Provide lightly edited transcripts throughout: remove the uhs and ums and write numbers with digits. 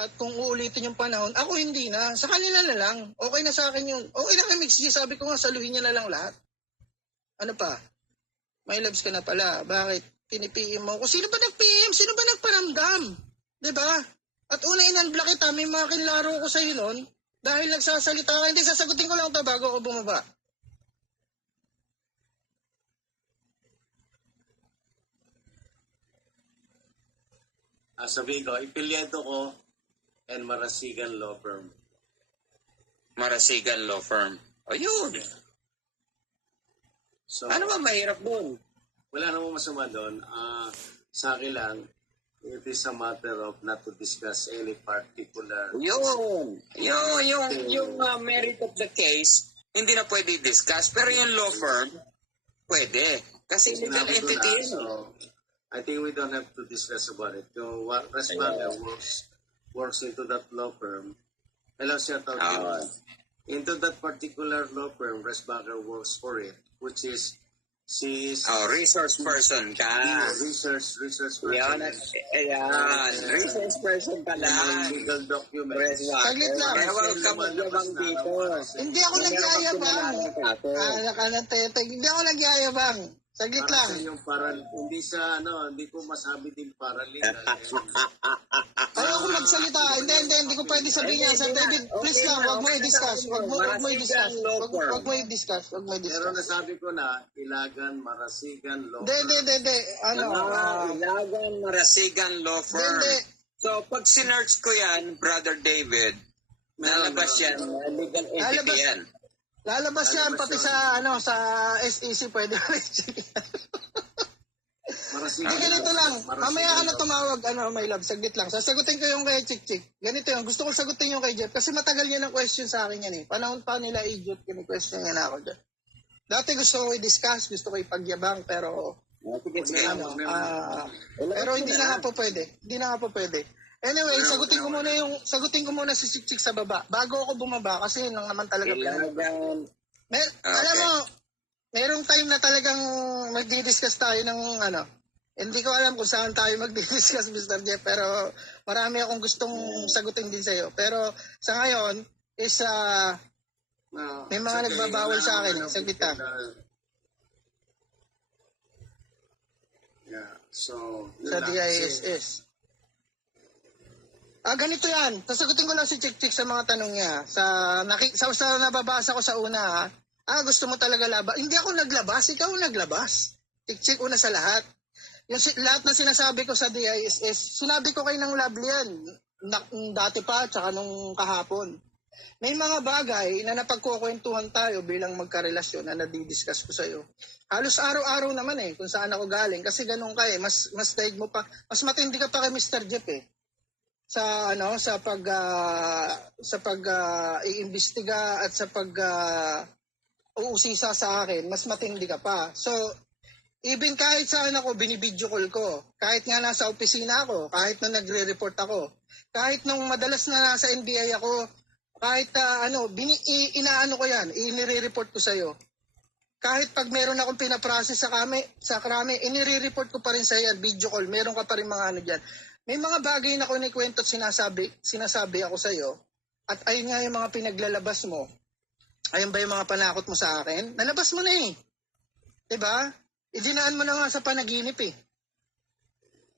at kung uulitin yung panahon, ako hindi na. Sa kanila na lang. Okay na sa akin yun. Okay na kay Mix G. Sabi ko nga, saluhin niya na lang lahat. Ano pa? May loves ka na pala. Bakit? Pini-PM mo. Kung sino ba nag-PM? Sino ba nagparamdam? Diba? At una in-unblock kita, may mga kinlaro ko sa'yo nun. Dahil nagsasalita ka, hindi, sasagutin ko lang ito bago ako bumaba. Sabihin ko, ipilyeto ko and Marasigan Law Firm. Marasigan Law Firm. O yun. So, Ano ba mahirap doon? wala namang masama doon. Sa akin lang, it is a matter of not to discuss any particular... Yung merit of the case, hindi na pwede discuss. Pero yung law firm, pwede. Kasi legal Sinabi ko entity na, yun. so, I think we don't have to discuss about it. Yung Resmaga works into that law firm. Hello, Sir Tautin. Into that particular law firm, Resmaga works for it, which is she is Resource person ka. research person. Yan. Resource person ka lang. Legal documents. Saglit lang. Kaya huwag ka magyabang dito. Hindi ako nagyayabang. Hindi ako nagyayabang. Saglit Para lang. sa yung hindi ko masabi din paralegal. Ayoko magsalita. Hindi ko pwede sabihin yan. Sir David, please lang, wag mo i-discuss. Wag mo i-discuss. Wag mo i-discuss. Pero nasabi ko na, Ilagan, Marasigan, Law Hindi. Ilagan, Marasigan Law Firm. Hindi. So, pag sinearch ko yan, Brother David, nalabas yan. Legal entity yan. Lalabas yan pati sa SEC pwede rin. Hindi, ganito lang. Mamaya ka na tumawag, my love, saglit lang. Sasagutin ko yung kay Chik. Ganito yung, gusto ko sagutin yung kay Jeff kasi matagal niya ng question sa akin yan eh. Panahon pa nila i-Jeff, kini-question niya na ako dyan. Dati gusto ko i-discuss, gusto ko ipagyabang, pero pero hindi na nga po pwede. Anyway, sagutin ko muna si Chik sa baba. Bago ako bumaba kasi yun lang naman talaga. Alam mo, merong time na talagang magdi-discuss tayo ng hindi ko alam kung saan tayo magdi-discuss, Mr. Jeff, pero marami akong gustong sagutin din sa'yo. Pero sa ngayon, is may mga nagbabawal sa akin. Saglit lang. Sa DISS. Ganito yan. Sasagutin ko lang si Chik sa mga tanong niya. Sa nababasa ko sa una, gusto mo talaga labas. Hindi ako naglabas, ikaw naglabas. Chik una sa lahat. Yung lahat na sinasabi ko sa DISS, sinabi ko kay ng Lovely yan. Dati pa, tsaka nung kahapon. May mga bagay na napagkukwentuhan tayo bilang magkarelasyon na nadidiscuss ko sa'yo. Halos araw-araw naman kung saan ako galing. Kasi ganun ka mas daig mo pa. Mas matindi ka pa kay Mr. Jeff sa iimbestiga at sa uusisa sa akin, mas matindi ka pa. So, even kahit saan ako, binibidyo call ko. Kahit nga nasa opisina ako, kahit na nagre-report ako, kahit nung madalas na nasa NBI ako, kahit inaano ko yan, inire-report ko sa'yo. Kahit pag meron akong pinaprocess sa krami, inire-report ko pa rin sa'yo yan, video call, meron ka pa rin mga dyan. May mga bagay na kunikwento at sinasabi ako sa'yo, at ayun nga yung mga pinaglalabas mo. Ayun ba yung mga panakot mo sa akin? Nalabas mo na Diba? Idinaan mo na nga sa panaginip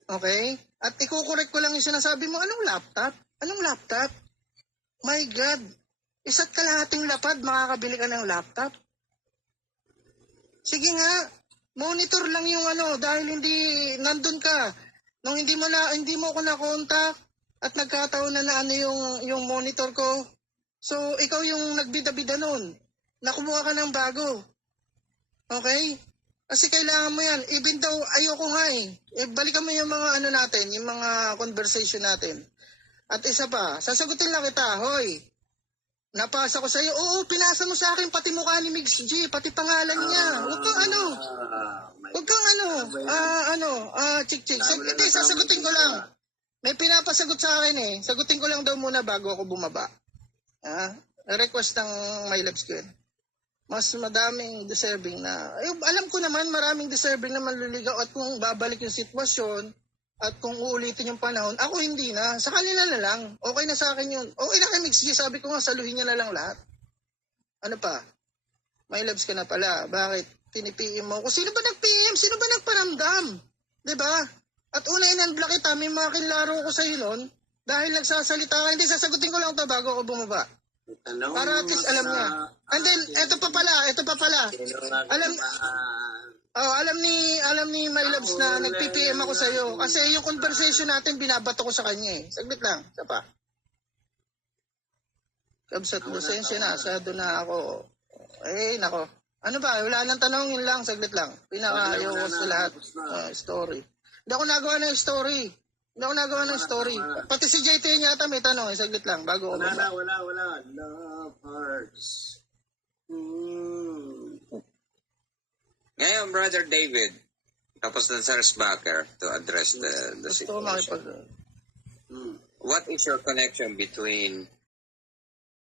Okay? At ikukorek ko lang yung sinasabi mo, anong laptop? Anong laptop? My God! Isa't kalahating lapad, makakabili ka ng laptop? Sige nga, monitor lang yung dahil hindi nandun ka. Nung hindi mo ako na-contact at nagkataon na yung monitor ko. So, ikaw yung nagbida-bida nun. Nakumuha ka ng bago. Okay? Kasi kailangan mo yan. Even though, ayoko nga balikan mo yung mga natin, yung mga conversation natin. At isa pa, sasagutin lang kita, hoy. Napasa ko sa'yo, oo, pinasa mo sa akin pati mukha ni Mix G, pati pangalan niya. Huwag kang Chik. Hindi, sasagutin ko lang. May pinapasagot sa akin Sagutin ko lang daw muna bago ako bumaba. Request ng my loves ko Mas madaming deserving na, alam ko naman maraming deserving na manliligaw at kung babalik yung sitwasyon at kung uulitin yung panahon, ako hindi na. Sa kanila na lang. Okay na sa akin yun. Okay na kami. Sige, sabi ko nga, saluhin niya na lang lahat. Ano pa? May loves ka na pala. Bakit? Pini-PM mo. Kung sino ba nag-PM? Sino ba nagparamdam? Diba? At una in-unblock kita, may mga kinlaro ko sa'yo nun. Dahil nagsasalita ka, hindi sasagutin ko lang ito bago ako bumaba. Para at least alam niya. And then, eto pa pala. Alam ni My Loves na nag-PPM ako sa iyo kasi yung conversation natin binabato ko sa kanya eh. Saglit lang, isa pa. Kabsat lisensya na, asado na ako. Eh, nako. Ano ba? Wala nang tanong, yun lang, saglit lang. Pinaka-ayaw ko sa lahat. Story. Hindi ako nagawa ng story. Pati si JT niya ata may tanong, saglit lang, bago ako. Wala. Love hearts. Ngayon, Brother David, tapos na sa Resbacker to address the Gusto ko situation. makipag... What is your connection between